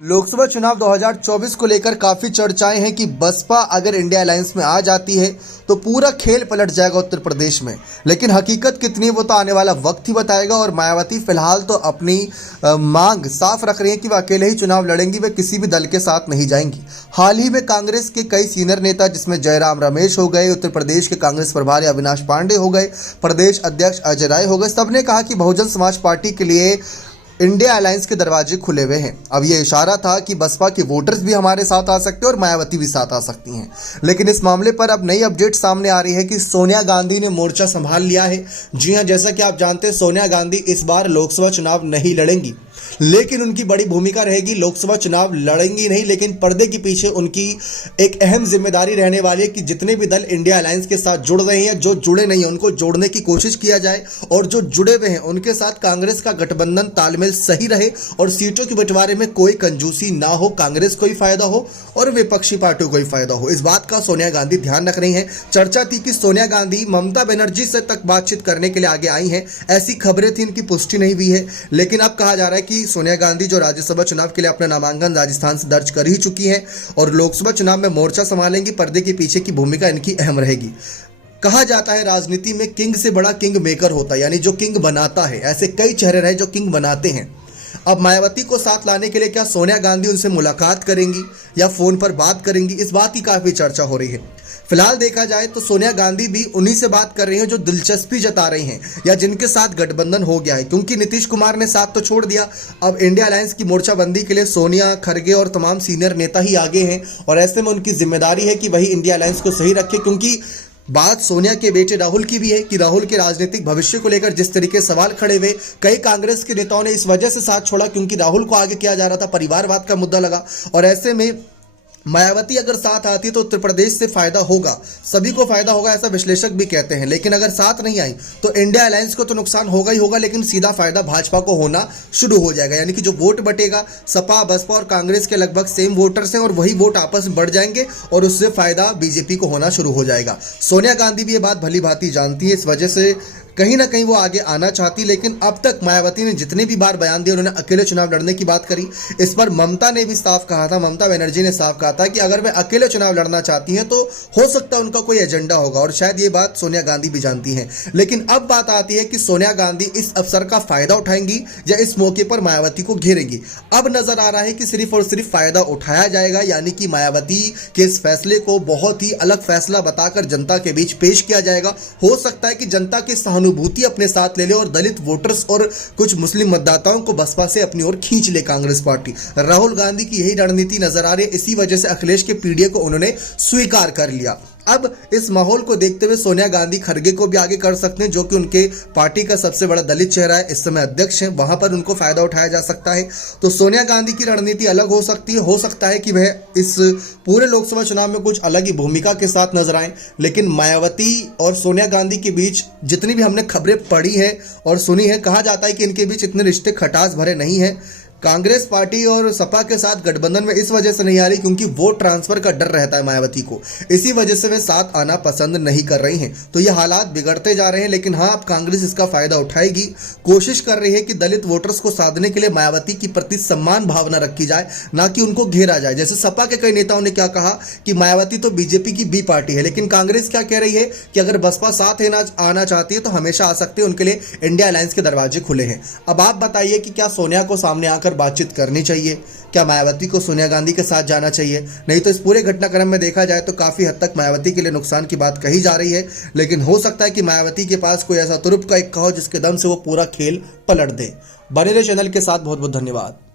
लोकसभा चुनाव 2024 को लेकर काफी चर्चाएं हैं कि बसपा अगर इंडिया अलायंस में आ जाती है तो पूरा खेल पलट जाएगा उत्तर प्रदेश में। लेकिन हकीकत कितनी है वो तो आने वाला वक्त ही बताएगा। और मायावती फिलहाल तो अपनी मांग साफ रख रही है कि वह अकेले ही चुनाव लड़ेंगी, वे किसी भी दल के साथ नहीं जाएंगी। हाल ही में कांग्रेस के कई सीनियर नेता जिसमें जयराम रमेश हो गए, उत्तर प्रदेश के कांग्रेस प्रभारी अविनाश पांडे हो गए, प्रदेश अध्यक्ष अजय राय हो गए, सबने कहा कि बहुजन समाज पार्टी के लिए इंडिया अलायंस के दरवाजे खुले हुए हैं। अब ये इशारा था कि बसपा के वोटर्स भी हमारे साथ आ सकते हैं और मायावती भी साथ आ सकती हैं। लेकिन इस मामले पर अब नई अपडेट सामने आ रही है कि सोनिया गांधी ने मोर्चा संभाल लिया है। जी हां, जैसा कि आप जानते हैं, सोनिया गांधी इस बार लोकसभा चुनाव नहीं लड़ेंगी, लेकिन उनकी बड़ी भूमिका रहेगी। लोकसभा चुनाव लड़ेंगी नहीं, लेकिन पर्दे के पीछे उनकी एक अहम जिम्मेदारी रहने वाली है कि जितने भी दल इंडिया अलायंस के साथ जुड़ रहे हैं, जो जुड़े नहीं हैं उनको जोड़ने की कोशिश किया जाए, और जो जुड़े हुए हैं उनके साथ कांग्रेस का गठबंधन तालमेल सही रहे और सीटों के बंटवारे में कोई कंजूसी ना हो, कांग्रेस को ही फायदा हो और विपक्षी पार्टियों को ही फायदा हो। इस बात का सोनिया गांधी ध्यान रख रही हैं। चर्चा थी कि सोनिया गांधी ममता बनर्जी से तक बातचीत करने के लिए आगे आई हैं, ऐसी खबरें थी, इनकी पुष्टि नहीं हुई है। लेकिन अब कहा जा रहा है कि सोनिया गांधी जो राज्यसभा चुनाव के लिए अपना नामांकन राजस्थान से दर्ज कर ही चुकी हैं और लोकसभा चुनाव में मोर्चा संभालेंगी। पर्दे के पीछे की भूमिका इनकी अहम रहेगी। कहा जाता है राजनीति में किंग से बड़ा किंग मेकर होता है, यानी जो किंग बनाता है। ऐसे कई चेहरे रहे जो किंग बनाते हैं। अब मायावती को साथ लाने के लिए क्या सोनिया गांधी उनसे मुलाकात करेंगी या फोन पर बात करेंगी, इस बात की काफी चर्चा हो रही है। फिलहाल देखा जाए तो सोनिया गांधी भी उन्हीं से बात कर रही हैं जो दिलचस्पी जता रही हैं या जिनके साथ गठबंधन हो गया है, क्योंकि नीतीश कुमार ने साथ तो छोड़ दिया। अब इंडिया अलायंस की मोर्चाबंदी के लिए सोनिया, खरगे और तमाम सीनियर नेता ही आगे हैं और ऐसे में उनकी जिम्मेदारी है कि वही इंडिया अलायंस को सही रखे। क्योंकि बात सोनिया के बेटे राहुल की भी है कि राहुल के राजनीतिक भविष्य को लेकर जिस तरीके सवाल खड़े हुए, कई कांग्रेस के नेताओं ने इस वजह से साथ छोड़ा क्योंकि राहुल को आगे किया जा रहा था, परिवारवाद का मुद्दा लगा। और ऐसे में मायावती अगर साथ आती तो उत्तर प्रदेश से फायदा होगा, सभी को फायदा होगा, ऐसा विश्लेषक भी कहते हैं। लेकिन अगर साथ नहीं आई तो इंडिया अलायंस को तो नुकसान होगा ही होगा, लेकिन सीधा फायदा भाजपा को होना शुरू हो जाएगा। यानी कि जो वोट बटेगा, सपा, बसपा और कांग्रेस के लगभग सेम वोटर्स हैं और वही वोट आपस में बढ़ जाएंगे और उससे फायदा बीजेपी को होना शुरू हो जाएगा। सोनिया गांधी भी ये बात भली भांति जानती है, इस वजह से कहीं ना कहीं वो आगे आना चाहती। लेकिन अब तक मायावती ने जितने भी बार बयान दिए, उन्होंने अकेले चुनाव लड़ने की बात करी। इस पर ममता ने भी साफ कहा था, ममता बनर्जी ने साफ कहा था कि अगर वे अकेले चुनाव लड़ना चाहती हैं तो हो सकता है उनका कोई एजेंडा होगा, और शायद ये बात सोनिया गांधी भी जानती हैं। लेकिन अब बात आती है कि सोनिया गांधी इस अवसर का फायदा उठाएंगी या इस मौके पर मायावती को घेरेंगी। अब नजर आ रहा है कि सिर्फ और सिर्फ फायदा उठाया जाएगा, यानी कि मायावती के इस फैसले को बहुत ही अलग फैसला बताकर जनता के बीच पेश किया जाएगा। हो सकता है कि जनता की सहानुभूति अपने साथ ले ले और दलित वोटर्स और कुछ मुस्लिम मतदाताओं को बसपा से अपनी ओर खींच ले कांग्रेस पार्टी। राहुल गांधी की यही रणनीति नजर आ रही है, इसी वजह से अखिलेश के पीडीए को उन्होंने स्वीकार कर लिया। अब इस माहौल को देखते हुए सोनिया गांधी खरगे को भी आगे कर सकते हैं, जो कि उनके पार्टी का सबसे बड़ा दलित चेहरा है, इस समय अध्यक्ष हैं, वहां पर उनको फायदा उठाया जा सकता है। तो सोनिया गांधी की रणनीति अलग हो सकती है। हो सकता है कि वह इस पूरे लोकसभा चुनाव में कुछ अलग ही भूमिका के साथ नजर आए। लेकिन मायावती और सोनिया गांधी के बीच जितनी भी हमने खबरें पढ़ी है और सुनी है, कहा जाता है कि इनके बीच इतने रिश्ते खटास भरे नहीं है। कांग्रेस पार्टी और सपा के साथ गठबंधन में इस वजह से नहीं आ रही क्योंकि वोट ट्रांसफर का डर रहता है मायावती को, इसी वजह से वे साथ आना पसंद नहीं कर रही हैं। तो ये हालात बिगड़ते जा रहे हैं। लेकिन हाँ, अब कांग्रेस इसका फायदा उठाएगी, कोशिश कर रही है कि दलित वोटर्स को साधने के लिए मायावती की प्रति सम्मान भावना रखी जाए, ना कि उनको घेरा जाए। जैसे सपा के कई नेताओं ने क्या कहा कि मायावती तो बीजेपी की बी पार्टी है, लेकिन कांग्रेस क्या कह रही है कि अगर बसपा साथ आना चाहती है तो हमेशा आ सकती है, उनके लिए इंडिया अलायंस के दरवाजे खुले हैं। अब आप बताइए कि क्या सोनिया को सामने आकर बातचीत करनी चाहिए, क्या मायावती को सोनिया गांधी के साथ जाना चाहिए? नहीं तो इस पूरे घटनाक्रम में देखा जाए तो काफी हद तक मायावती के लिए नुकसान की बात कही जा रही है। लेकिन हो सकता है कि मायावती के पास कोई ऐसा तुरुप का एक हो जिसके दम से वो पूरा खेल पलट दे। बने रहे चैनल के साथ, बहुत बहुत धन्यवाद।